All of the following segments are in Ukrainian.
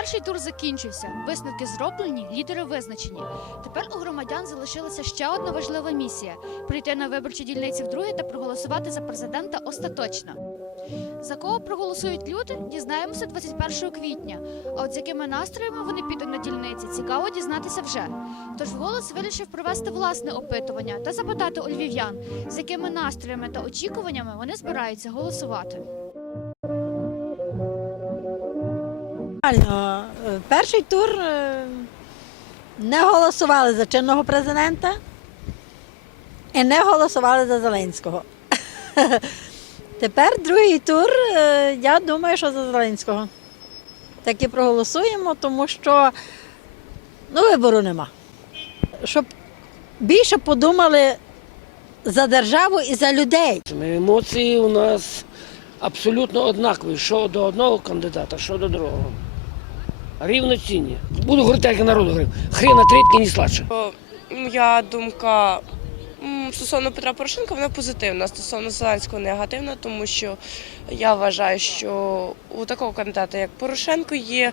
Перший тур закінчився. Висновки зроблені, лідери визначені. Тепер у громадян залишилася ще одна важлива місія прийти на виборчі дільниці вдруге та проголосувати за президента остаточно. За кого проголосують люди, дізнаємося 21 квітня. А от з якими настроями вони підуть на дільниці, цікаво дізнатися вже. Тож голос вирішив провести власне опитування та запитати у львів'ян, з якими настроями та очікуваннями вони збираються голосувати. Нормально. Е, Перший тур е, не голосували за чинного президента і не голосували за Зеленського. Тепер другий тур, е, я думаю, що за Зеленського. Так і проголосуємо, тому що ну, вибору нема. Щоб більше подумали за державу і за людей. Емоції у нас абсолютно однакові, що до одного кандидата, що до другого. Рівноцінні. Буду говорити, як я народу говорив. Хрена трітки не сладше. Моя думка стосовно Петра Порошенка вона позитивна, стосовно Зеленського негативна, тому що я вважаю, що у такого кандидата, як Порошенко, є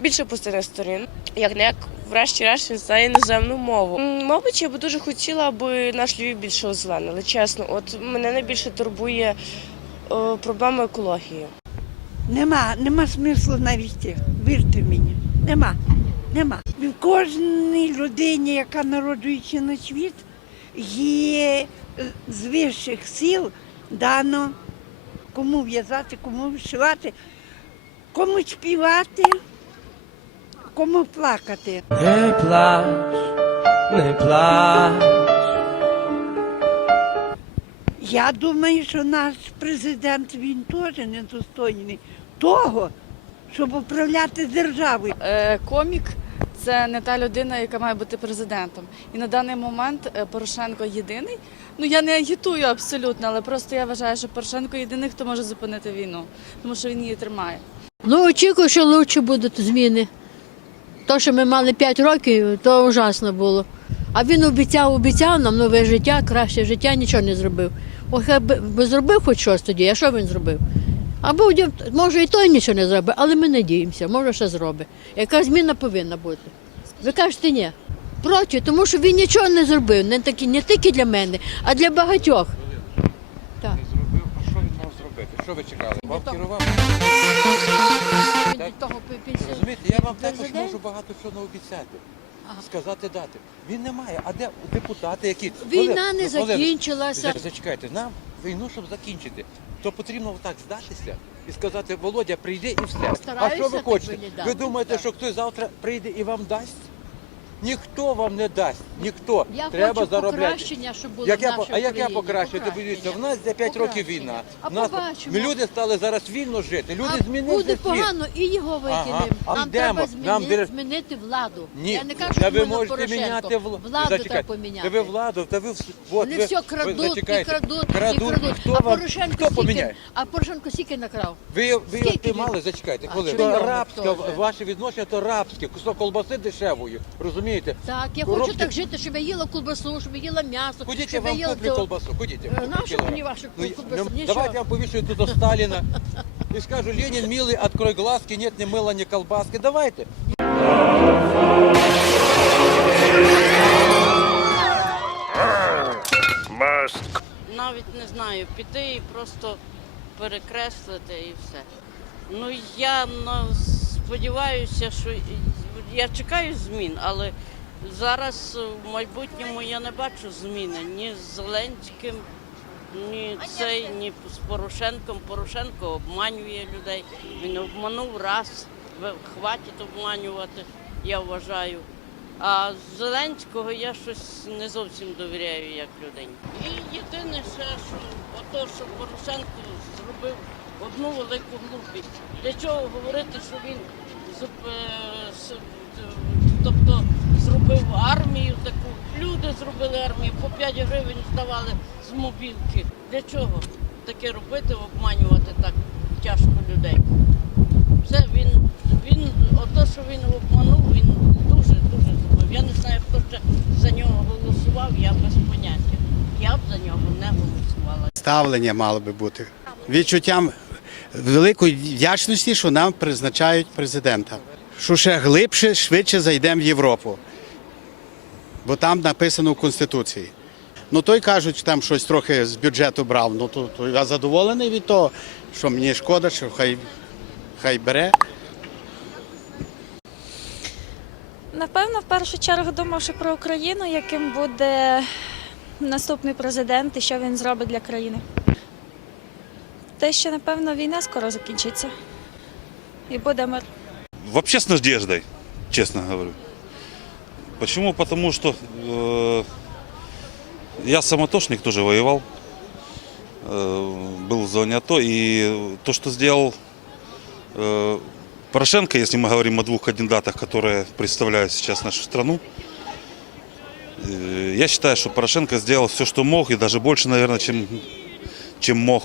більше позитивних сторін. Як не як, врешті-решт, він знає іноземну мову. Мабуть, я би дуже хотіла, аби наш Львів більше озеленили. Чесно, от мене найбільше турбує проблема екології. Нема, нема смислу навіть йти. Вірте мені. Нема. Нема. В кожній людині, яка народжується на світ, є е, з вищих сил дано кому в'язати, кому вишивати, кому співати, кому плакати. Не плач, не плач. Я думаю, що наш президент він теж недостойний того, щоб управляти державою. Е, Комік це не та людина, яка має бути президентом. І на даний момент е, Порошенко єдиний. Ну я не агітую абсолютно, але просто я вважаю, що Порошенко єдиний, хто може зупинити війну, тому що він її тримає. Ну, очікую, що краще будуть зміни. То, що ми мали 5 років, то ужасно було. А він обіцяв, обіцяв нам нове життя, краще життя, нічого не зробив. Ох, я би, би зробив хоч щось тоді, а що він зробив? Або може і той нічого не зробить, але ми надіємося, може ще зробить. Яка зміна повинна бути. Ви кажете ні. Проти, тому що він нічого не зробив, не, такі, не тільки для мене, а для багатьох. Так. Не зробив, а що він мав зробити? Що ви чекали? Вам керував? Розумієте, я вам також можу багато чого наобіцяти. Сказати дати. Він не має. А де депутати, які. Війна не закінчилася. Зачекайте, нам війну, щоб закінчити, то потрібно так здатися і сказати, Володя, прийди і все. А що ви хочете? Ви думаєте, так. що хтось завтра прийде і вам дасть? Ніхто вам не дасть, ніхто. Я Треба хочу заробляти. покращення, щоб було Як в я, нашій а як я Україні. покращити? Покращення. Дивіться, в нас за 5 років Покращення. війна. А В нас, побачимо. люди стали зараз вільно жити. Люди а змінився буде світ. погано і його викинемо. а Нам йдемо. треба Нам змінити, дир- змінити владу. Ні, Я не кажу, та що ви можете міняти владу. Владу Зачекайте, треба поміняти. Та ви владу, та ви вс- от, Вони ви, все ви крадуть, і зачекайте. крадуть, і Крадуть. крадуть. Хто а вам- Порошенко хто поміняє? а Порошенко скільки накрав? Ви, ви Скільки він? зачекайте, А чого рабське, ваше відношення то рабське, кусок колбаси дешевою, розумієте? Так, я хочу так жити, щоб я їла колбасу, щоб я їла м'ясо, Ходіть, я щоб я вам куплю то. колбасу, ходіть. Е, куплю нашу кілограм. мені вашу Ну, колбасу? ну, Нічого. Давайте я вам повішу тут до Сталіна. І скажу, Ленін, милий, открой глазки, нет ни мыла, ни колбаски. Давайте. навіть не знаю, піти і просто перекреслити і все. Ну я ну, сподіваюся, що я чекаю змін, але зараз в майбутньому я не бачу зміни ні з Зеленським, ні цей, ні з Порошенком. Порошенко обманює людей. Він обманув раз, хватить обманювати, я вважаю. А Зеленського я щось не зовсім довіряю як людині. І єдине ще, що ото, що Порошенко зробив одну велику глупість. Для чого говорити, що він тобто зробив армію таку. Люди зробили армію, по 5 гривень здавали з мобілки. Для чого таке робити, обманювати так тяжко людей? Все, він, він, ото, що він обманув, він дуже, дуже зробив. Я не знаю, хто ще за нього голосував, я без поняття. Я б за нього не голосувала. ставлення мало би бути. Відчуттям великої вдячності, що нам призначають президента. що ще глибше, швидше зайдемо в Європу. Бо там написано в Конституції. Ну той кажуть, там щось трохи з бюджету брав. Ну то, то я задоволений від того, що мені шкода, що хай, хай бере. Напевно, в першу чергу думавши про Україну, яким буде наступний президент і що він зробить для країни. Те, що, напевно, війна скоро закінчиться. І буде мир. Вообще с надеждой, честно говорю. Почему? Потому что э, я самотошник тоже воевал, э, был в зоне АТО, и то, что сделал э, Порошенко, если мы говорим о двух кандидатах, которые представляют сейчас нашу страну, э, я считаю, что Порошенко сделал все, что мог, и даже больше, наверное, чем, чем мог.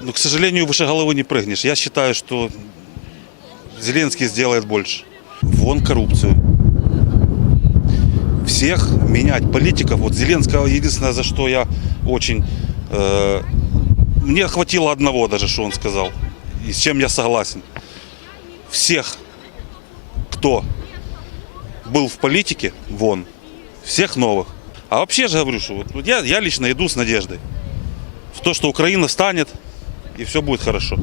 Но, к сожалению, выше головы не прыгнешь. Я считаю, что Зеленский сделает больше. Вон коррупцию. Всех менять политиков. Вот Зеленского единственное, за что я очень... э, мне хватило одного даже, что он сказал. И с чем я согласен. Всех, кто был в политике, вон. Всех новых. А вообще же говорю, что вот я, я лично иду с надеждой. В то, что Украина станет, и все будет хорошо.